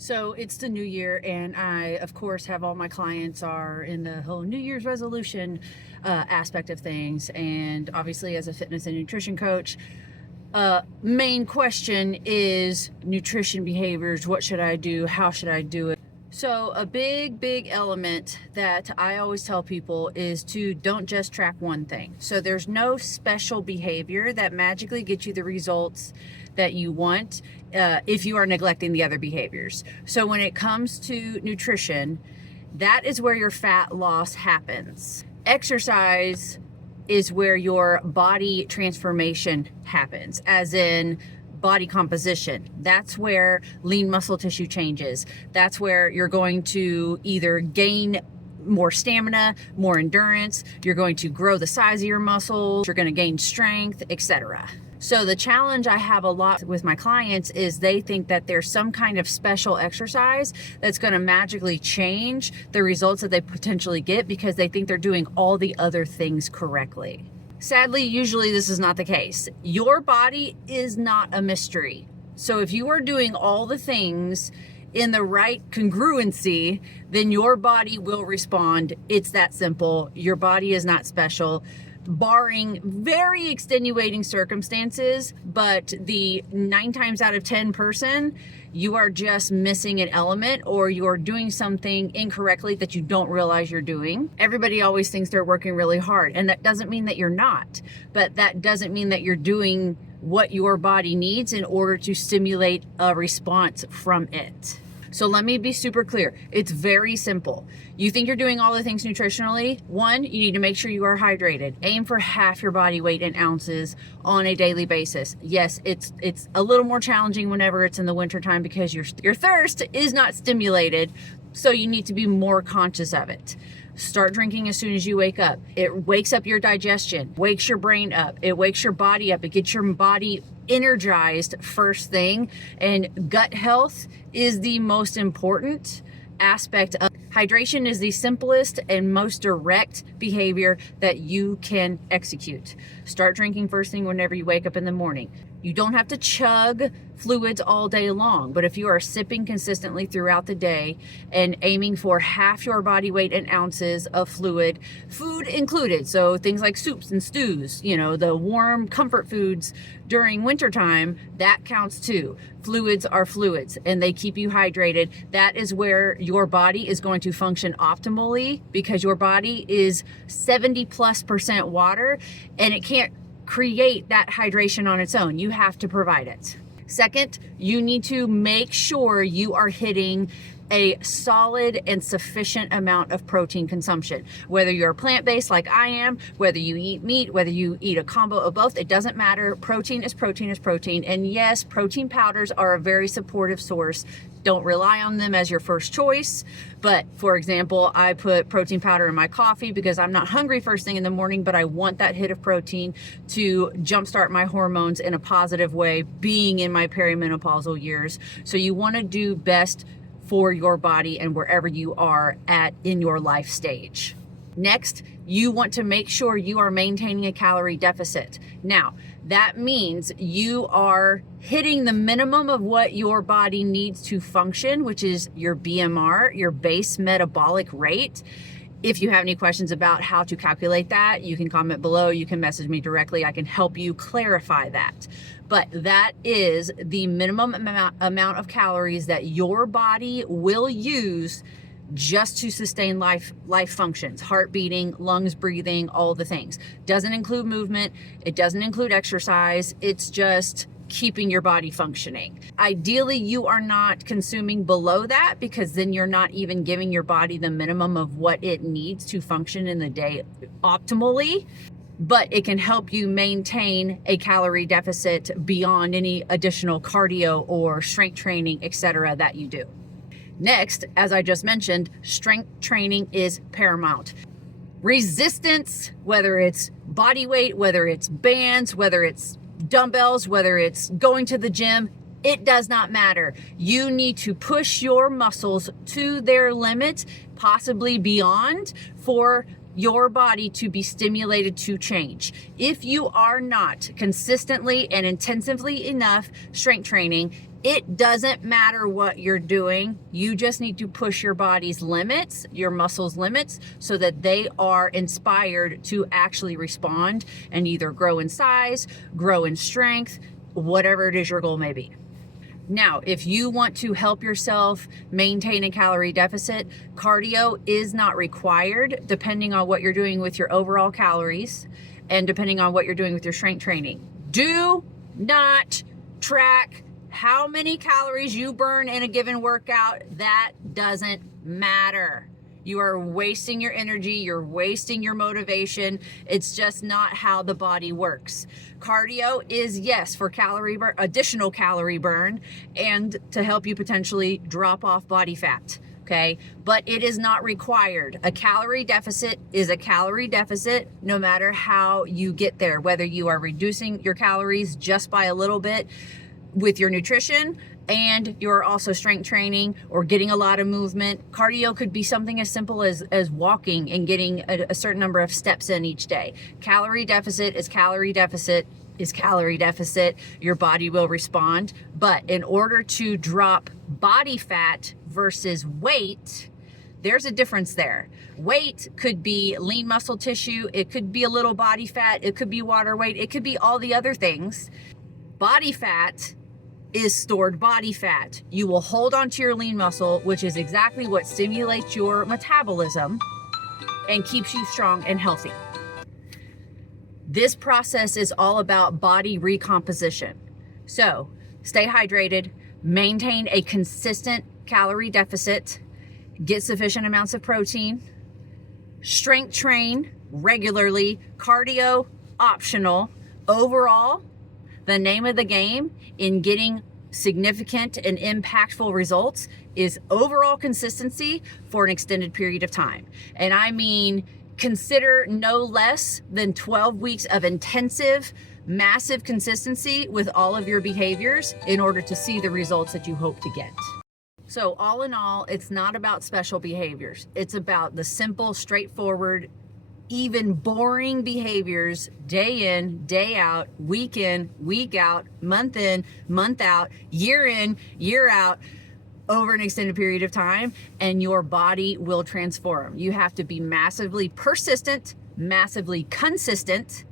So it's the new year, and I, of course, have all my clients are in the whole New Year's resolution aspect of things. And obviously, as a fitness and nutrition coach, main question is nutrition behaviors. What should I do? How should I do it? So a big element that I always tell people is to don't just track one thing. So there's no special behavior that magically gets you the results that you want if you are neglecting the other behaviors. So when it comes to nutrition, that is where your fat loss happens. Exercise is where your body transformation happens, as in body composition. That's where lean muscle tissue changes. That's where you're going to either gain more stamina, more endurance, you're going to grow the size of your muscles, you're going to gain strength, etc. So the challenge I have a lot with my clients is they think that there's some kind of special exercise that's going to magically change the results that they potentially get because they think they're doing all the other things correctly. Sadly, usually this is not the case. Your body is not a mystery. So if you are doing all the things in the right congruency, then your body will respond. It's that simple. Your body is not special, barring very extenuating circumstances, but the 9 times out of 10 person, you are just missing an element or you're doing something incorrectly that you don't realize you're doing. Everybody always thinks they're working really hard, and that doesn't mean that you're not, but that doesn't mean that you're doing what your body needs in order to stimulate a response from it. So let me be super clear. It's very simple. You think you're doing all the things nutritionally. One, you need to make sure you are hydrated. Aim for half your body weight in ounces on a daily basis. Yes, it's a little more challenging whenever it's in the wintertime because your thirst is not stimulated. So you need to be more conscious of it. Start drinking as soon as you wake up. It wakes up your digestion, wakes your brain up, it wakes your body up, it gets your body energized first thing. And gut health is the most important aspect of hydration. Is the simplest and most direct behavior that you can execute. Start drinking first thing whenever you wake up in the morning. You don't have to chug fluids all day long, but if you are sipping consistently throughout the day and aiming for half your body weight in ounces of fluid, food included, so things like soups and stews, the warm comfort foods during wintertime, that counts too. Fluids are fluids and they keep you hydrated. That is where your body is going to function optimally because your body is 70+% water and it can't create that hydration on its own. You have to provide it. Second, you need to make sure you are hitting a solid and sufficient amount of protein consumption. Whether you're plant-based like I am, whether you eat meat, whether you eat a combo of both, it doesn't matter. Protein is protein is protein. And yes, protein powders are a very supportive source. Don't rely on them as your first choice. But for example, I put protein powder in my coffee because I'm not hungry first thing in the morning, but I want that hit of protein to jumpstart my hormones in a positive way, being in my perimenopausal years. So you want to do best for your body and wherever you are at in your life stage. Next, you want to make sure you are maintaining a calorie deficit. Now, that means you are hitting the minimum of what your body needs to function, which is your BMR, your base metabolic rate. If you have any questions about how to calculate that, you can comment below, you can message me directly, I can help you clarify that. But that is the minimum amount of calories that your body will use just to sustain life functions, heart beating, lungs breathing, all the things. Doesn't include movement, it doesn't include exercise, it's just keeping your body functioning. Ideally, you are not consuming below that because then you're not even giving your body the minimum of what it needs to function in the day optimally. But it can help you maintain a calorie deficit beyond any additional cardio or strength training, etc. that you do. Next, as I just mentioned, strength training is paramount. Resistance, whether it's body weight, whether it's bands, whether it's dumbbells, whether it's going to the gym, it does not matter. You need to push your muscles to their limit, possibly beyond, for your body to be stimulated to change. If you are not consistently and intensively enough strength training, It doesn't matter what you're doing. You just need to push your body's limits, your muscles' limits, so that they are inspired to actually respond and either grow in size, grow in strength, whatever it is your goal may be. Now, if you want to help yourself maintain a calorie deficit, cardio is not required depending on what you're doing with your overall calories and depending on what you're doing with your strength training. Do not track how many calories you burn in a given workout. That doesn't matter. You are wasting your energy, you're wasting your motivation. It's just not how the body works. Cardio is, yes, for calorie burn, additional calorie burn, and to help you potentially drop off body fat. Okay, but it is not required. A calorie deficit is a calorie deficit no matter how you get there, whether you are reducing your calories just by a little bit with your nutrition and you're also strength training or getting a lot of movement. Cardio could be something as simple as walking and getting a certain number of steps in each day. Calorie deficit is calorie deficit is calorie deficit. Your body will respond. But in order to drop body fat versus weight, there's a difference there. Weight could be lean muscle tissue. It could be a little body fat. It could be water weight. It could be all the other things. Body fat is stored body fat. You will hold onto your lean muscle, which is exactly what stimulates your metabolism and keeps you strong and healthy. This process is all about body recomposition. So stay hydrated, maintain a consistent calorie deficit, get sufficient amounts of protein, strength train regularly, cardio optional. Overall, the name of the game in getting significant and impactful results is overall consistency for an extended period of time. And I mean, consider no less than 12 weeks of intensive, massive consistency with all of your behaviors in order to see the results that you hope to get. So all in all, it's not about special behaviors. It's about the simple, straightforward, even boring behaviors day in, day out, week in, week out, month in, month out, year in, year out, over an extended period of time, and your body will transform. You have to be massively persistent, massively consistent,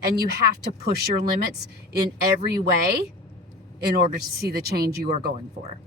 and you have to push your limits in every way in order to see the change you are going for.